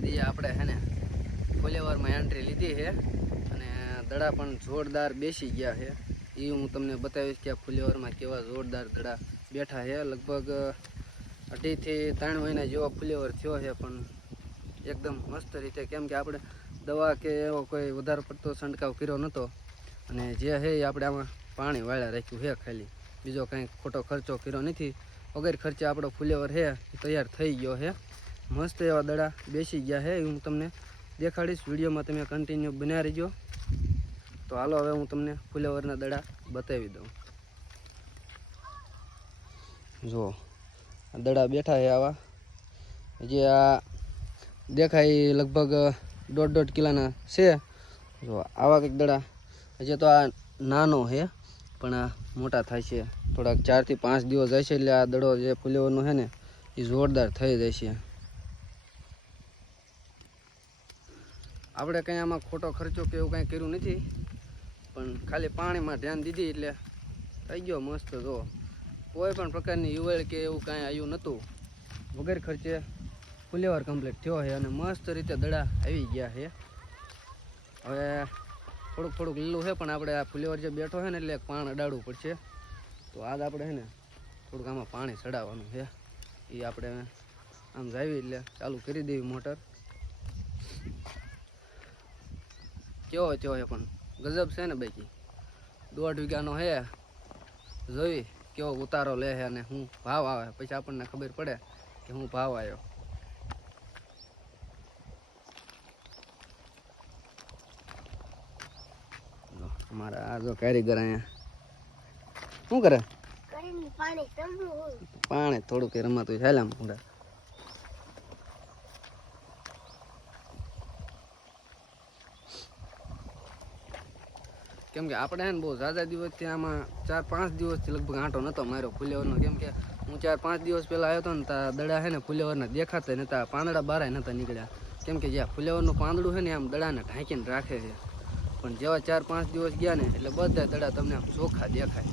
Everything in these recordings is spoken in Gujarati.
દઈએ આપણે હે ને ફુલેવરમાં એન્ટ્રી લીધી છે અને દડા પણ જોરદાર બેસી ગયા છે. એ હું તમને બતાવીશ કે આ ફુલેવરમાં કેવા જોરદાર દડા બેઠા છે. લગભગ અઢીથી ત્રણ મહિના જેવો ફુલેવર થયો છે, પણ એકદમ મસ્ત રીતે, કેમ કે આપણે દવા કે એવો કોઈ વધારે પડતો છંટકાવ કર્યો નહોતો અને જે છે એ આપણે આમાં પાણી વાળા રાખ્યું છે ખાલી. બીજો કાંઈ ખોટો ખર્ચો કર્યો નથી. વગર ખર્ચે આપણો ફુલેવર છે તૈયાર થઈ ગયો છે. મસ્ત એવા દડા બેસી ગયા છે હું તમને દેખાડીશ. વિડીયોમાં તમે કન્ટિન્યુ બન્યા રહીજો. તો હાલો હવે હું તમને ફુલેવરના દડા બતાવી દઉં. જો, આ દડા બેઠા છે આવા. જે આ દેખાય લગભગ દોઢ દોઢ કિલોના છે. જો, આવા કંઈક દડા. હજી તો આ નાનો છે પણ આ મોટા થાય છે. થોડાક ચારથી પાંચ દિવસ જાય છે એટલે આ દડો જે ફુલેવરનો છે ને એ જોરદાર થઈ જાય છે. આપણે કંઈ આમાં ખોટો ખર્ચો કે એવું કાંઈ કર્યું નથી. પણ ખાલી પાણીમાં ધ્યાન દીધી એટલે થઈ ગયો મસ્ત, જો. કોઈ પણ પ્રકારની યુવેળ કે એવું કાંઈ આવ્યું નહોતું. વગર ખર્ચે ફુલેવર કમ્પ્લીટ થયો છે અને મસ્ત રીતે દડા આવી ગયા છે. હવે થોડુંક થોડુંક લીલું છે, પણ આપણે આ ફુલેવર જે બેઠો છે ને એટલે પાણ અડાડવું પડશે. તો આજ આપણે છે ને થોડુંક આમાં પાણી ચડાવવાનું છે. એ આપણે આમ જાવી એટલે ચાલુ કરી દેવી મોટર. કેવો થયો છે પણ? ગજબ છે ને બાકી દોઢ વીઘાનો છે. જોઈ કેવો ઉતારો લે છે અને શું ભાવ આવે. પછી આપણને ખબર પડે કે હું ભાવ આવ્યો અમારા આ જો કારીગર અહીંયા. શું કરે? પાણી થોડુંક રમાતું છે. આમ પૂરા કેમ કે આપણે હે ને બહુ ઝાઝા દિવસથી આમાં ચાર પાંચ દિવસથી લગભગ આંટો નહોતો માર્યો ફુલેવરનો. કેમ કે હું ચાર પાંચ દિવસ પહેલાં આવ્યો હતો ને ત્યાં દડા છે ને ફુલેવરના દેખાતા નહોતા પાંદડા બારાય નહોતા નીકળ્યા. કેમ કે જ્યાં ફુલેવરનું પાંદડું છે ને આમ દડાને ઢાંકીને રાખે છે. પણ જેવા ચાર પાંચ દિવસ ગયા ને એટલે બધા દડા તમને આમ ચોખ્ખા દેખાય.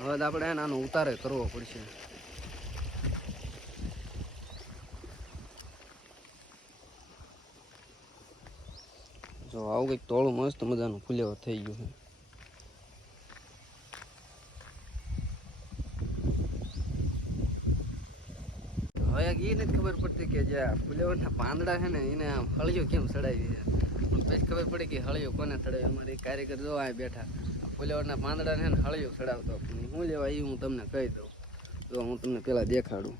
હવે આપણે એને આનો ઉતારે કરવો પડશે. જો આવું કંઈક તોળું મસ્ત મજાનું ફુલેવર થઈ ગયું છે. હવે એ નથી ખબર પડતી કે જે ફુલેવરના પાંદડા છે ને, એને આમ હળિયો કેમ ચડાવી છે? પછી ખબર પડી કે હળિયો કોને ચડાવી? અમારે કાર્યકર જો આ બેઠા. ફુલેવરના પાંદડા છે ને, હળિયો ચડાવતો. પણ હું લેવા એ હું તમને કહી દઉં. જો હું તમને પેલા દેખાડું.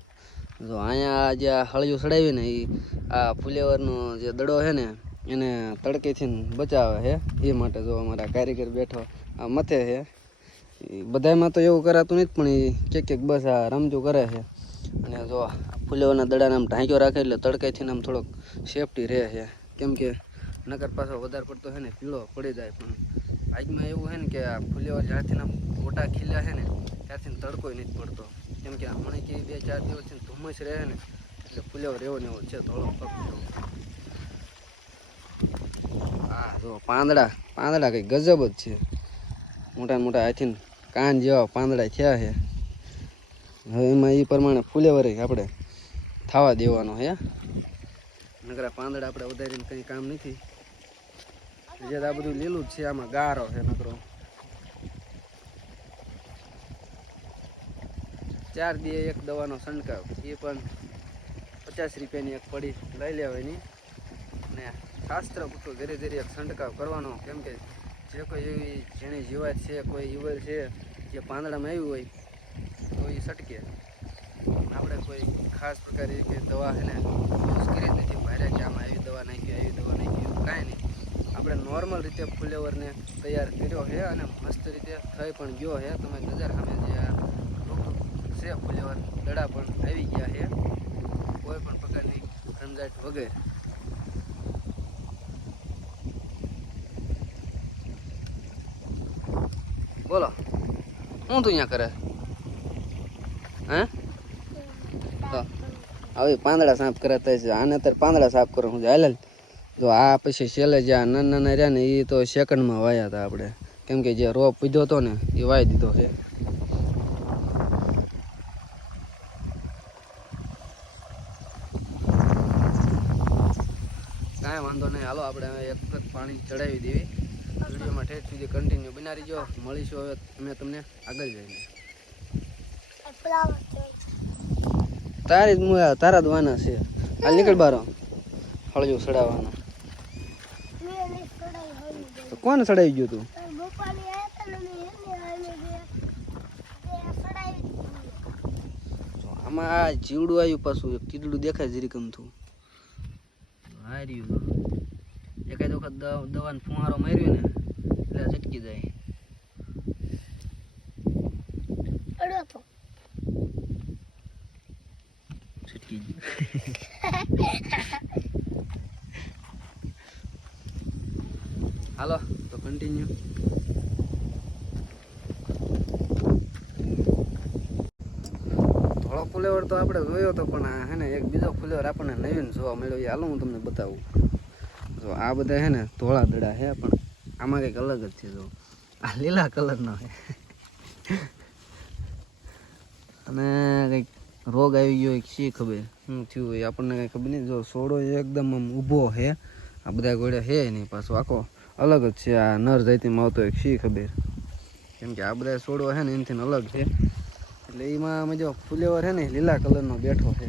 જો અહીંયા જે હળિયું ચડાવી ને એ આ ફુલેવરનો જે દડો છે ને એને તડકેથી બચાવે છે એ માટે જો અમારા કારીગર બેઠો આ મથે છે બધામાં તો એવું કરાતું નથી, પણ એ ક્યાંક ક્યાંક બસ આ રમજું કરે છે અને જો આ ફુલેવરના દડાને આમ ઢાંક્યો રાખે એટલે તડકેથી આમ થોડોક સેફટી રહે છે કેમ કે નગર પાછો વધારે પડતો છે ને પીળો પડી જાય, પણ આજમાં એવું છે ને કે આ ફુલેવર જ્યારથી આમ મોટા ખીલ્યા છે ને ત્યારથી તડકોય નથી પડતો. કેમ કે હમણાં કે બે ચાર દિવસથી ધુમ્મસ રહે ને, એટલે ફુલેવર રહેવો ને એવો છે થોડો પગ. હા જો પાંદડા પાંદડા કંઈ ગજબ જ છે. મોટા મોટા આથી કાન જેવા પાંદડા થયા છે. હવે એમાં એ પ્રમાણે ફુલેવર આપણે થવા દેવાનો હે. નકરા પાંદડા આપણે વધારીને કંઈ કામ નથી. જે આ બધું લીલું જ છે, આમાં ગારો છે નકરો. ચાર દી એક દવાનો છંટકાવ. એ પણ પચાસ રૂપિયાની એક પડી. લઈ લેવાની. ને શાસ્ત્ર પૂરતો ધીરે ધીરે એક છંટકાવ કરવાનો. કેમ કે જે કોઈ એવી ઝીણી જીવાત છે, કોઈ ઈવર છે, જે પાંદડામાં આવી હોય, તો એ સટકે આપણે કોઈ ખાસ પ્રકારે કે દવા એને યુઝ કરી નથી ભારે કે આમાં એવી દવા નાખી એવી દવા નાખી કાંઈ નહીં. આપણે નોર્મલ રીતે ફુલેવરને તૈયાર કર્યો છે અને મસ્ત રીતે થઈ પણ ગયો છે. તમે નજર સામે જે આ છે, ફુલેવર, દડા પણ આવી ગયા છે. કોઈ પણ પ્રકારની રંજાટ વગર. બોલો. શું તું અહીંયા કરે? હે? હવે પાંદડા સાફ કરાતા છે. આને અત્યારે પાંદડા સાફ કરો હું હાલ જો આ પછી છેલ્લે જે આ નાના નાના રહ્યા ને એ તો સેકન્ડમાં વાયા હતા આપણે. કેમ કે જે રોપ પીધો હતો ને એ વાય દીધો છે. કાંઈ વાંધો નહીં. હાલો, આપણે એક જ પાણી ચડાવી દેવી. વિડીયોમાં ઠેઠ સુધી કન્ટિન્યુ બના જો, મળીશું હવે અમે તમને આગળ જઈને. તારી જ મુયા તારા દવાના છે. હાલ નીકળ બારો. હળજો સડાવવાના કોણ સડાવી ગયું તું? આમાં આ જીવડું આવ્યું પાછું. એક કીડડું દેખાય જરી ગમતું આ રહ્યું એકાદ વખત દવાનો ફુવારો માર્યો ને. એટલે છટકી જાય. છટકી હાલો તો કન્ટિન્યુ ધોળો ફુલેવર તો આપણે જોયો હતો પણ હે ને એક બીજો ફુલેવર આપણને નવીન જોવા મળ્યો એ હાલો હું તમને બતાવું. જો આ બધા હે ને ધોળા દડા હે પણ આમાં કંઈક અલગ જ છે જો. આ લીલા કલરનો છે. અને કંઈક રોગ આવી ગયો, એક શી ખબર? શું થયું હોય આપણને કંઈ ખબર નહીં. જો સોડો એકદમ આમ ઊભો છે. આ બધા ગોળ્યા છે નહીં પાછો. આખો અલગ જ છે. આ નર જાતિમાં આવતો એક શી ખબર. કેમ કે આ બધા સોડો છે ને એનાથી અલગ છે. એટલે એમાં જો ફુલેવર છે ને લીલા કલરનો બેઠો છે.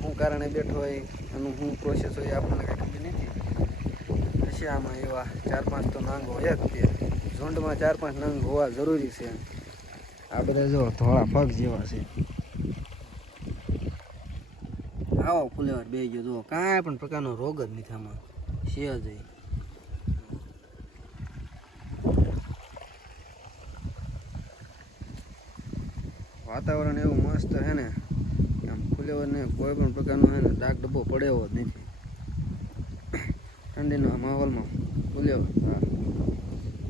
શું કારણે બેઠો હોય એનું શું પ્રોસેસ હોય આપણને કંઈ પછી આમાં એવા ચાર પાંચ તો નાંગ હોય જ તે ઝુંડમાં ચાર પાંચ નાંગ હોવા જરૂરી છે. આ બધા જો ધોળા પગ જેવા છે. આવો ફુલેવર બે ગયો. જો કાંઈ પણ પ્રકારનો રોગ જ નથી આમાં. છે જ વાતાવરણ એવું મસ્ત હે ને. આમ ફુલેવરને કોઈ પણ પ્રકારનો હે ને ડાક ડબ્બો પડ્યો જ નથી. ઠંડીના માહોલમાં ફુલેવર હા.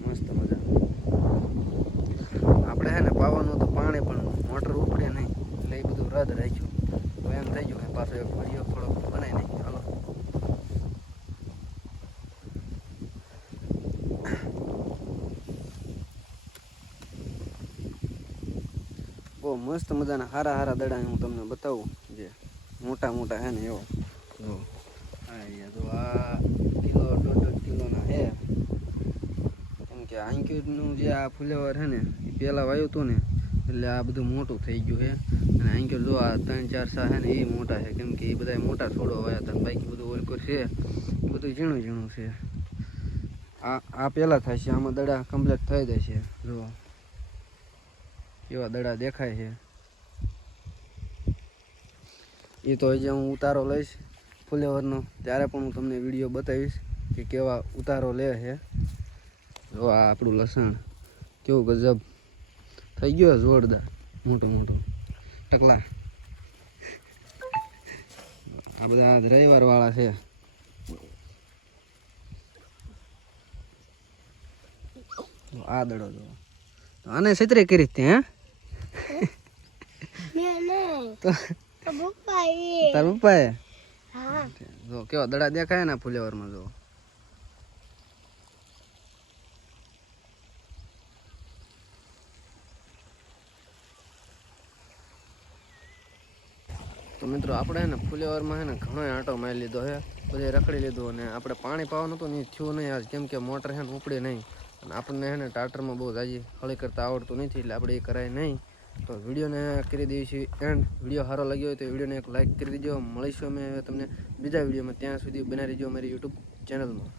મસ્ત મજા. આપણે છે ને પાવાનું તો પાણી પણ મોટર ઉપડે નહીં. એટલે એ બધું રદ રાખ્યું. હવે એમ થઈ ગયું કે પાછો એક વીડિયો થોડો બનાવી નહીં ચાલો બહુ મસ્ત મજાના હારા હારા દડા હું તમને બતાવું. જે મોટા મોટા હે ને એવો. જો. આ જો આ કિલો દોઢ દોઢ કિલોના હે કેમ કે આંક્યુરનું જે આ ફુલેવર છે ને, એ પહેલાં વાયું હતું ને, એટલે આ બધું મોટું થઈ ગયું છે. અને આંક્યુર જો આ ત્રણ ચાર સા છે ને, એ મોટા છે, કેમ કે એ બધા મોટા છોડો વાયા હતા બાકી બધું ઓલકો છે. એ બધું ઝીણું ઝીણું છે. આ આ પહેલાં થાય છે, આમાં દડા કમ્પ્લીટ થઈ જાય છે. જો, કેવા દડા દેખાય છે. એ તો હજી હું ઉતારો લઈશ ફુલેવરનો. ત્યારે પણ હું તમને વીડિયો બતાવીશ કે કેવા ઉતારો લે છે. જો આ આપણું લસણ. કેવું ગજબ. થઈ ગયો જોરદાર. મોટું મોટું. ટકલા આ બધા રવિવાર વાળા છે. આ દડો જો આને છત્રી કરી તે હે એ તાર પપ્પાએ? જો કેવો દડા દેખાય ને ફુલેવરમાં જો તો મિત્રો આપણે ને ફુલેવરમાં છે ને ઘણો આંટો મારી લીધો છે. બધે રખડી લીધું અને આપણે પાણી પાવાનું હતું ને એ થયું નહીં આજ. કેમ કે મોટર છે ને ઉપડે નહીં. અને આપણને છે ને ટાટરમાં બહુ જાજી હળી કરતાં આવડતું નથી એટલે આપણે એ કરાય નહીં. તો વિડીયોને કરી દઈએ છીએ એન્ડ. વીડિયો સારો લાગ્યો હોય તો વિડીયોને એક લાઇક કરી દેજો. મળીશું અમે તમને બીજા વિડીયોમાં. ત્યાં સુધી બનાવી દેજો અમારી યુટ્યુબ ચેનલમાં.